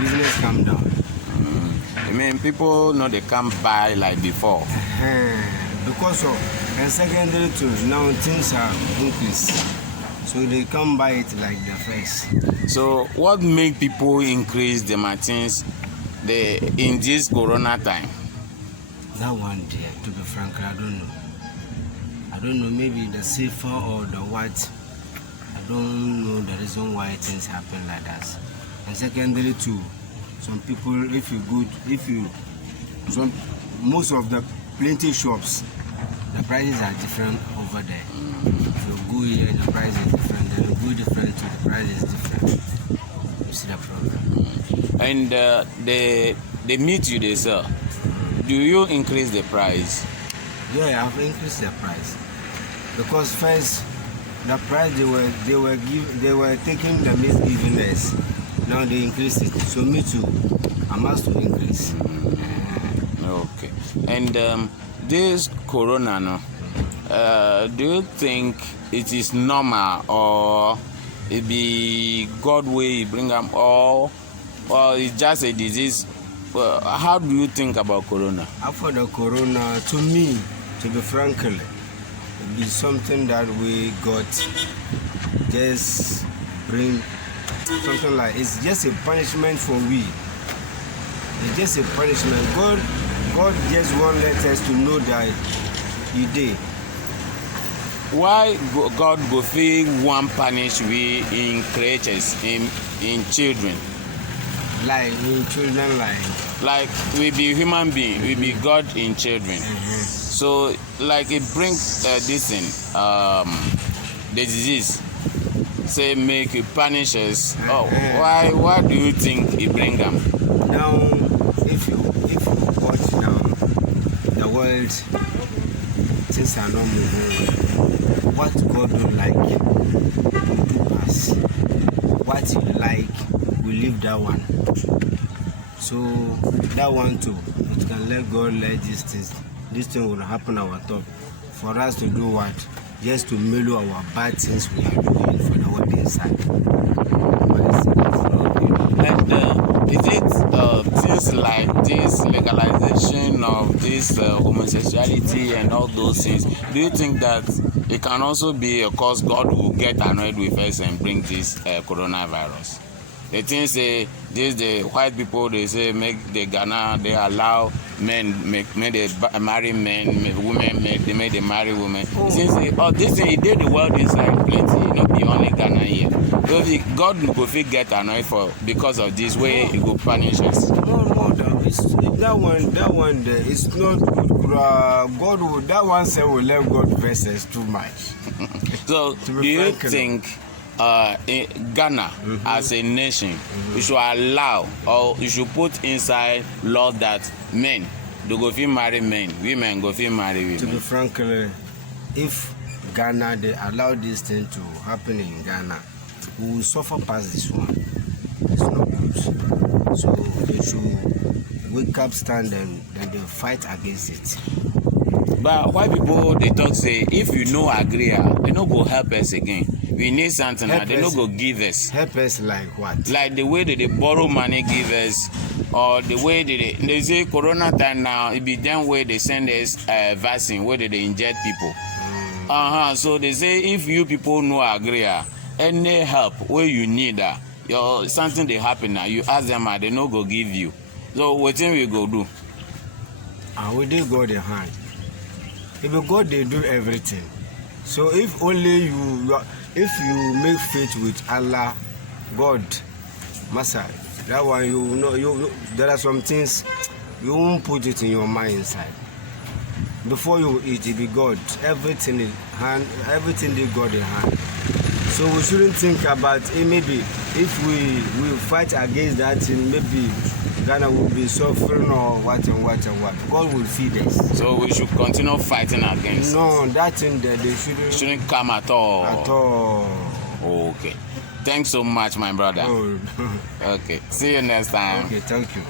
business come down. I mean, people know they can't buy like before. Because of, and secondary to now things are increased, so they can't buy it like the first. So what make people increase the things in this corona time? That one day, to be frank, I don't know, maybe the safer or the what. I don't know the reason why things happen like that. And secondary to some people, most of the plenty shops, the prices are different over there. If you go here, the price is different. Then you go different to the price is different. You see the problem. And they meet you, they sell. Do you increase the price? Yeah, I've increased the price because first the price they were taking the meat giving us. Now they increase it. So me too, I must to increase. Okay. And this corona, no, do you think it is normal or it be God way bring them all, or it's just a disease? How do you think about corona? After the corona, to me, to be frank, it be something that we got just bring something like it's just a punishment for we. It's just a punishment. God just won't let us to know that He did. Why God go feel one punish we in creatures, in children? Like in children, like we be human being, we be God in children. So like it brings this thing, the disease. Say make it punish us. Why do you think it bring them? Now, if you watch now, the world things are not moving. What God don't like, we do pass. What He like, we leave that one. So that one too, it can let God let these things. This thing will happen our top. For us to do what? Just to mellow our bad things we are doing for the world inside. And is it things like this legalization of this homosexuality and all those things? Do you think that it can also be a cause God will get annoyed with us and bring this coronavirus? The things say this the white people they say make the Ghana they allow men make they marry men, women they make they marry women. Since this thing it did the world inside plenty, not be only Ghana here. So if God go fit get annoyed for because of this way He go punish us. No, that one there it's not good. God will that one say will let God vex us too much. So do you think in Ghana as a nation, we should allow or you should put inside law that men they go fit marry men, women go fit marry women? To be frank, if Ghana they allow this thing to happen in Ghana, we will suffer past this one. It's not good. So they should wake up, stand and then they fight against it. But why people they talk say if you no agree, they no go help us again. We need something now, they no go give us. Help us like what? Like the way that they borrow money give us, or the way that they say corona time now, it be them way they send us vaccine, where they inject people. So they say if you people no agree, any help where you need something they happen now, you ask them they no go give you. So what thing we go do? We did God in hand. If God they do everything. So if only if you make faith with Allah, God, Master, that one you know there are some things you won't put it in your mind inside. Before you eat, it be God. Everything in hand, everything they God in hand. So we shouldn't think about it. Maybe if we fight against that thing, maybe Ghana will be suffering or what. God will feed us. So we should continue fighting against. No, that thing that they shouldn't come at all. At all. Okay. Thanks so much, my brother. Oh. Okay. See you next time. Okay, thank you.